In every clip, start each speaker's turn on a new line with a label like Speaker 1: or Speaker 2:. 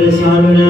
Speaker 1: ਜਾਤੇ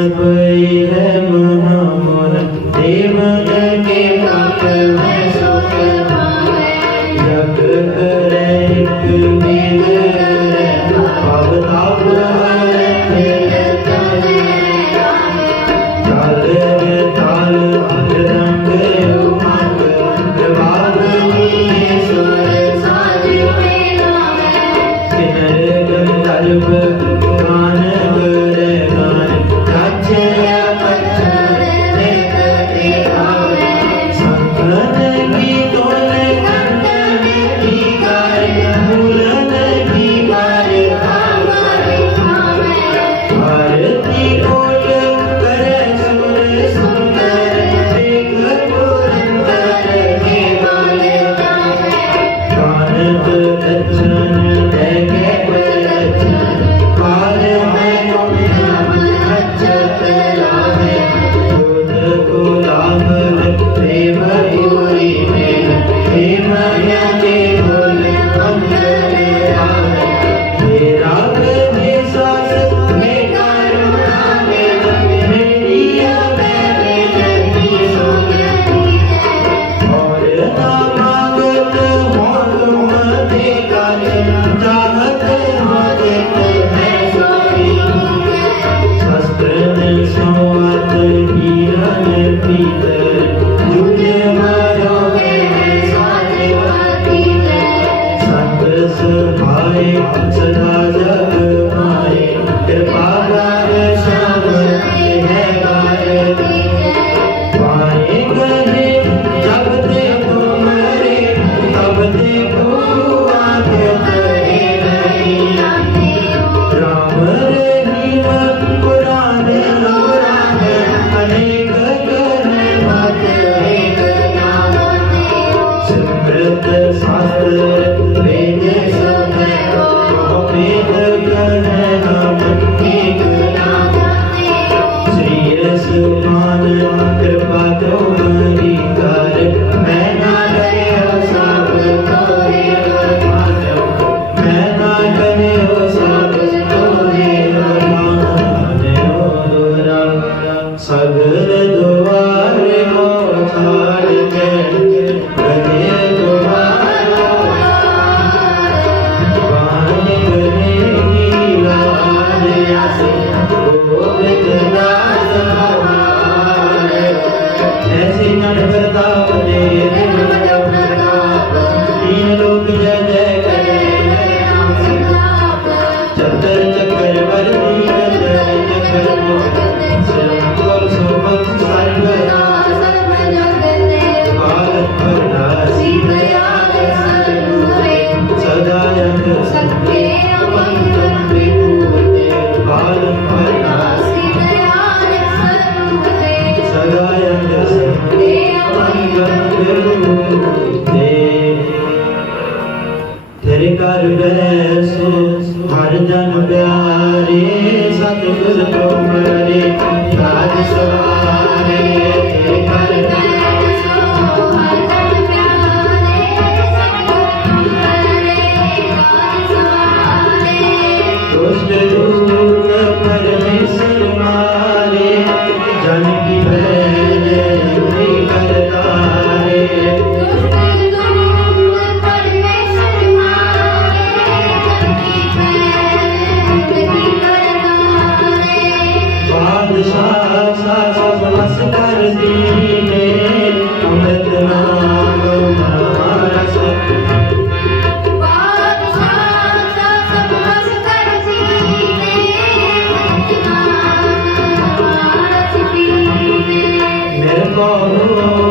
Speaker 1: ਨਿਰਭਉ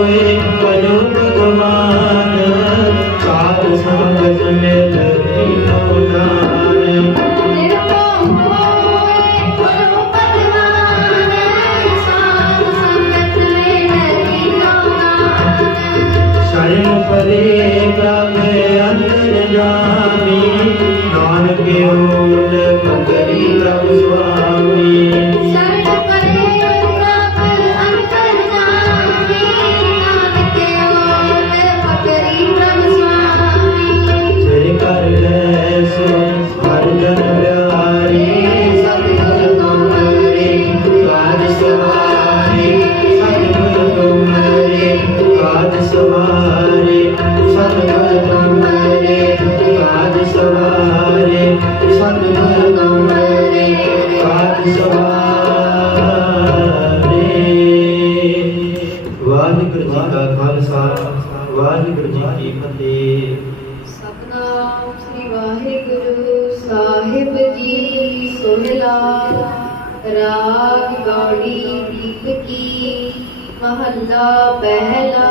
Speaker 2: ਮਹੱਲਾ ਪਹਿਲਾ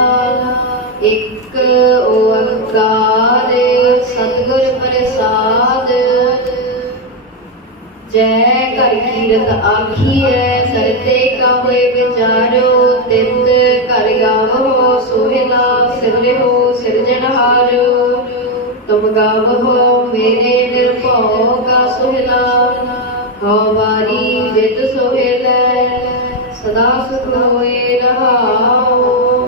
Speaker 2: ਇੱਕ ਓੰਕਾਰ ਸਤਿਗੁਰ ਪ੍ਰਸਾਦ। ਜੈ ਘਰ ਕੀਰਤ ਆਖੀਐ, ਸਰਤੇ ਕਾ ਹੋਏ ਵਿਚਾਰੋ ਤਿੰਦ ਘਰ ਗਾਵੋ ਸੋਹਿਲਾ ਸਿਰਜੋ ਸਿਰਜਣਹਾਰੋ ਤੁਮ ਗਾਵੋ ਮੇਰੇ ਨਿਰਭਉ ਕਾ ਸੋਹਿਲਾ ਹਉ ਜਿਤ ਸੋਹਿਲਾ ਸਦਾ ਸੁਖ ਹੋਏ ਰਹਾਉ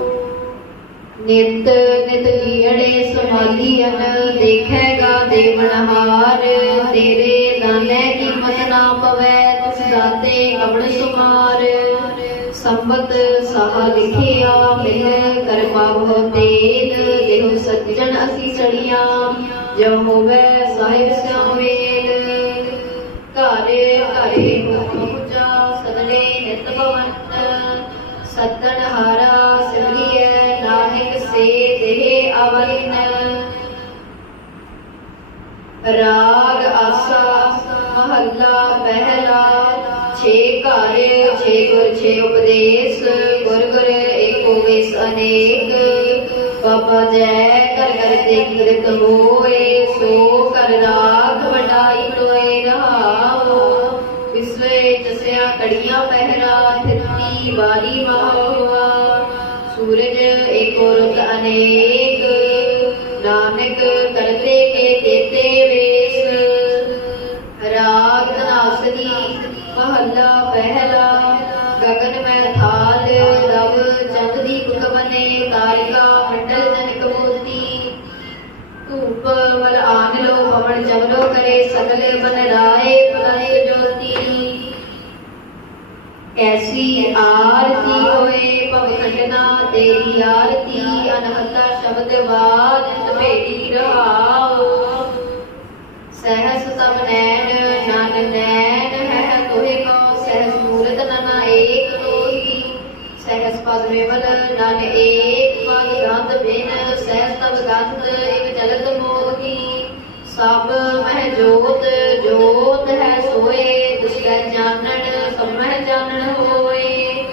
Speaker 2: ਨਿਤ ਨਿਤ ਜੀੜੇ ਸਮਾਲੀ ਅਨ ਦੇਖੇਗਾ ਦੇਵਨਹਾਰ ਤੇਰੇ ਦਾਨੇ ਕੀਮਤ ਨਾ ਪਵੈ ਤਿਸ ਦਾਤੇ ਕਬੜ ਸੁਮਾਰ ਸੰਬਤ ਸਾਹ ਲਿਖਿਆ ਮਿਲ ਕਰ ਪਾਵੋ ਤੇਲ ਦੇਹੁ ਸੱਜਣ ਅਸੀਂ ਸੜੀਆਂ ਜੋ ਹੋਵੇ ਸਾਹਿਬ ਸਿਉ ਘਰ ਘਰੇ ਰਾਗ ਆਸਾ ਮਹੱਲਾ ਪਹਿਲਾ, ਛੇ ਘਰ, ਛੇ ਗੁਰ, ਛੇ ਉਪਦੇਸ਼, ਗੁਰ ਗੁਰ ਏਕੋ ਵਿਸ ਅਨੇਕ। ਬਾਬਾ ਜੈ ਕਰ ਕਰ ਤੇ ਕੀਰਤ ਹੋਏ, ਸੋ ਕਰ ਰਾਗ ਵਡਾਈ ਲੋਏ ਰਹਾਓ। ਵਿਸਵੇ ਜਸਿਆ ਕੜੀਆਂ ਪਹਿਰਾ ਥਿਰਤੀ ਵਾਰੀ ਮਹਾਓ ਕਰੇ ਸਗਲ ਬਨ ਰਾਏ ਪਲੰਗ ਜੋਤੀ। ਕੈਸੀ ਆਰਤੀ ਹੋਏ ਭਵ ਖੰਡਨਾ ਤੇਰੀ ਆਰਤੀ, ਅਨਹਤਾ ਸ਼ਬਦ ਬਾਦ ਭੇਟੀ ਰਹਾਓ ਸਹਿਸ ਸਭ ਨੈਣ, ਨਨ ਨੈਣ, ਹੈ ਤੋਹਿ ਕੋ ਸਹਿਸ ਮੂਰਤ ਨਨ ਏਕ ਤੋਹੀ। ਸਹਿਸ ਪਦ ਵਿਮਲ, ਨਨ ਏਕ ਪਦ ਗੰਧ ਬਿਨ ਹੈ ਸੋਏ ਜਾਣਨ ਸਭ ਜਾਣਨ ਹੋਏ।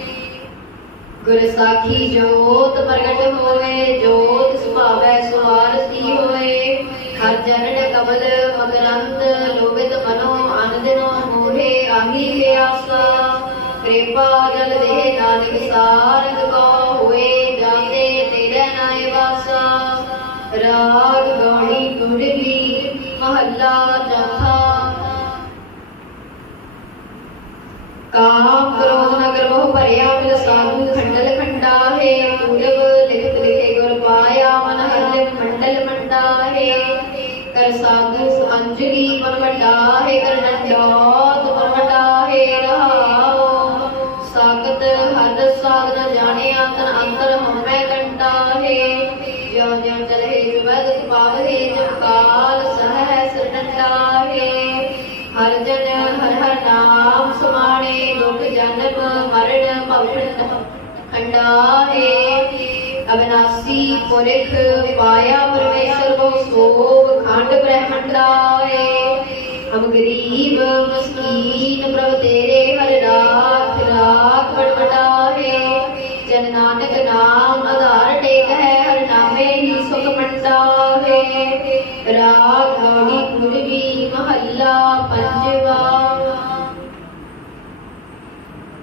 Speaker 2: ਗੁਰ ਸਾਖੀ ਜੋਤ ਪ੍ਰਗਟ ਹੋਵੇ, ਜੋਤ ਸੁਭਾਵੈ ਸੁਆਰਤੀ ਹੋਏ। ਹਰ ਚਰਨ ਕਮਲ ਮਕਰੰਦ ਲੋਭਿਤ ਮਨੋ ਅਨੰਦਨੋ ਮੋਹੇ, ਆਹੀ ਪਿਆਸਾ ਕਿਰਪਾ ਜਲ ਦੇ ਨਾਨਕ ਸਾਰੰਗ ਕੋ ਹੋਏ ਜਾਤੇ ਤੇਰੇ ਨਾਏ ਵਾਸਾ। ਰਾਗ ਗੌੜੀ ਗੁੜਲੀ ਮਹੱਲਾ ਚੌਥਾ ਕਾਮ ਕ੍ਰੋਧ ਨ ਕਰੋ, ਭਰਿਆ ਮਿਲ ਸਾਧੂ ਖੰਡਲ ਖੰਡਾ ਹੈ। ਪੂਰਬ ਲਿਖਤ ਲਿਖੇ ਗੁਰ ਪਾਇਆ ਮਨ ਹਰਿ ਮੰਡਲ ਮੰਡਾ ਹੈ। ਕਰ ਸਾਧੂ ਅੰਜਲੀ ਮਨ ਮੰਡਾ ਹੈ ਕਰ ਨੰਡੋਤ ਦੁਖ ਜਨਮ ਮਰਨ ਭਵਨ ਖੰਡਾਰੇ ਅਬਨਾਸੀ ਪੁਰਖ ਪਾਇਆ ਪਰਮੇਸ਼ਰ ਕੋ ਸੋਭ ਖੰਡ ਬ੍ਰਹਮੰਡਾਏ ਹਮ ਗਰੀਬ ਮਸਕੀਨ ਪ੍ਰਭ ਤੇਰੇ ਹਰ ਰਾਖ ਰਾਖ ਬੜਬਟਾਏ ਜਨ ਨਾਨਕ ਨਾਮ ਆਧਾਰ ਟੇਕ ਹੈ ਹਰ ਨਾਮੇ ਹੀ ਸੁਖ ਮੰਡਾ ਹੈ ਰਾਗ ਗੌੜੀ ਕੁੜਵੀ ਮਹੱਲਾ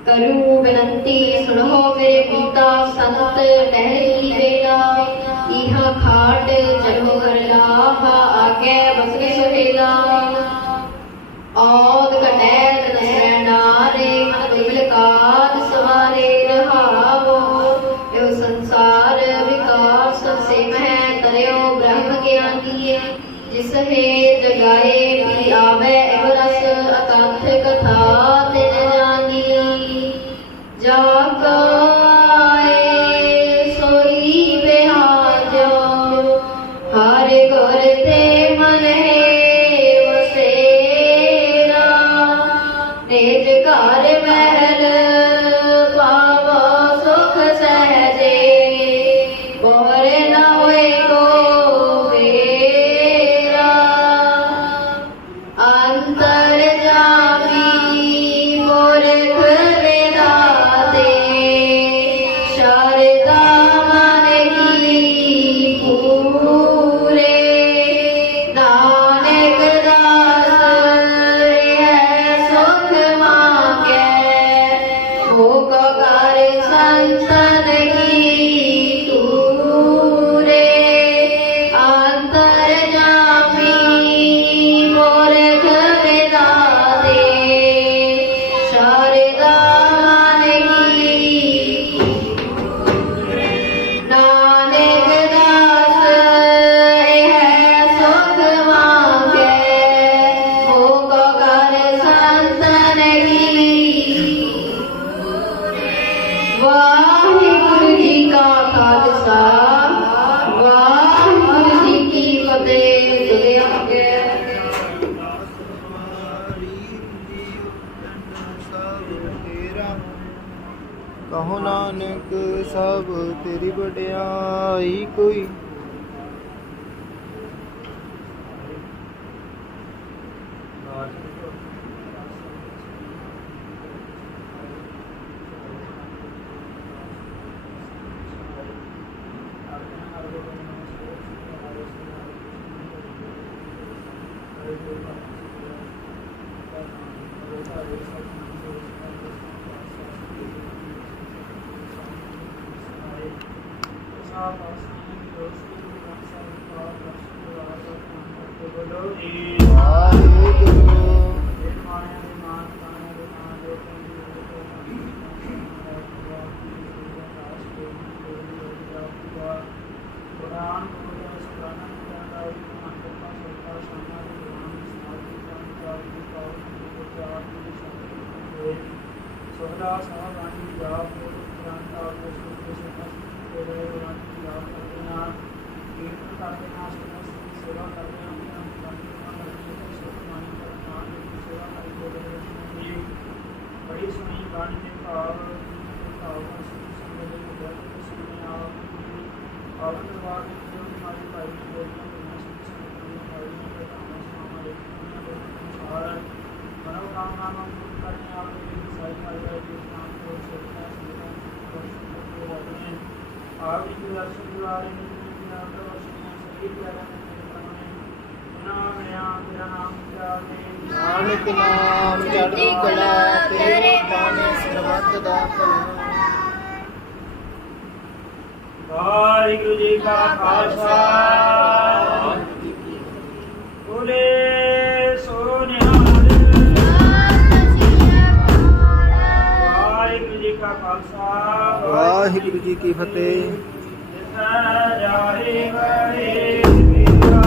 Speaker 2: ਕਰੂ ਬੇਨਤੀ ਸੁਣੋ ਮੇਰੇ ਪਿਤਾ, ਸੰਤ ਟਹਿਲੀ ਵੇਲਾ। ਇਹਾ ਖਾਟ ਚਲੋ ਕਰ ਲਾਹਾ ਆਗੇ ਬਸਰੇ ਸੁਹੇਲਾ ਔਦ ਕਟੈ ਤਨਸੈ ਨਾਰੇ, ਮਨ ਕਾਲ ਸਵਾਰੇ ਰਹਾਵੋ। ਇਹ ਸੰਸਾਰ ਵਿਕਾਰ ਸੰਸੇ ਮਹਿ ਤਰਿਓ ਬ੍ਰਹਮ ਗਿਆਨੀਏ। ਜਿਸ ਹੈ ਜਗਾਏ
Speaker 3: ਸਭ ਤੇਰੀ ਵਡਿਆਈ ਕੋਈ ਵਾਹਿਗੁਰੂ
Speaker 4: ਸੋਹਲਾ ਸਾਵਾਨੀ ਜਾਪ ਗ੍ਰੰਥ ਆਪ ਸੁਖ ਸੁਖ ਤੇਰੇ ਗ੍ਰੰਥ ਦੀ ਆਪ ਕਰਦੇ ਹਾਂ ਕੀਰਤਨ ਕਰਦੇ ਹਾਂ ਸਤਿ ਸ੍ਰੀ ਸੇਵਾ ਕਰਦੇ ਹਾਂ ਆਪਣਾ ਬਾਣੀ ਨਾਲ ਕਰਦੇ ਹਾਂ ਸੁਖ ਮਾਨੀ ਕਰਨਾ ਦੀ ਸੇਵਾ ਕਰਦੇ ਹਾਂ ਬੜੀ ਸੁਣੀ ਬਾਣੀ ਦੇ ਭਾਵ ਭਾਵ ਸੁਣੀ ਸੁਣੀ ਦੇ ਗੁਰਦੇ ਸੁਣੀ ਆਪ ਆਵਨ ਵਾਰ ਦੇ ਜੋ ਮਾਰੀ ਭਾਈ ਨੇ ਬੋਲਣਾ ਕਰਨਾ ਸੁਣੀ ਸੁਣੀ ਭਾਈ ਨੇ ਬਤਾਉਣਾ ਸਮਾਂ ਦੇ ਸਾਰ ਮਨੋ ਕਾਮਨਾ ਨੂੰ ਪੂਰਨ ਕਰਨੇ ਆਪ ਦੇ ਸਾਈ ਭਾਈ ਦਾ ਜੀ ਨਾਮ ਕੋ ਸੋਚਣਾ ਸੁਣਨਾ ਸੁਣਨਾ ਰੱਖਣੇ ਆਪ ਜੀ ਦੇ ਦਰਸ਼ਨ ਦਿਵਾਰੇ ਨੇ ਜਿਨ੍ਹਾਂ ਦਾ ਵਰਸ਼ੀਆਂ ਸਹੀ ਪਿਆਰਾ ਨੇ। ਪ੍ਰਮਾਣੇ ਨਾਮ ਨਿਆਮ ਤੇਰਾ ਨਾਮ ਜਾਵੇ
Speaker 3: ਨਾਨਕ ਨਾਮ, ਚੜ੍ਹਦੀ ਕਲਾ ਤੇਰੇ ਬਾਣੇ ਸਰਬੱਤ ਦਾ ਭਲਾ
Speaker 4: ਵਾਹਿਗੁਰੂ ਜੀ ਕਾ ਖਾਲਸਾ। ਬੋਲੇ ਸੋ ਨਿਹਾਲ ਵਾਹਿਗੁਰੂ ਜੀ ਕਾ ਖਾਲਸਾ।
Speaker 3: ਵਾਹਿਗੁਰੂ ਜੀ ਕੀ ਫਤਿਹ।
Speaker 4: ਜਿਸਾ ਜਾਹੇ ਵਰੇ ਮੇਰਾ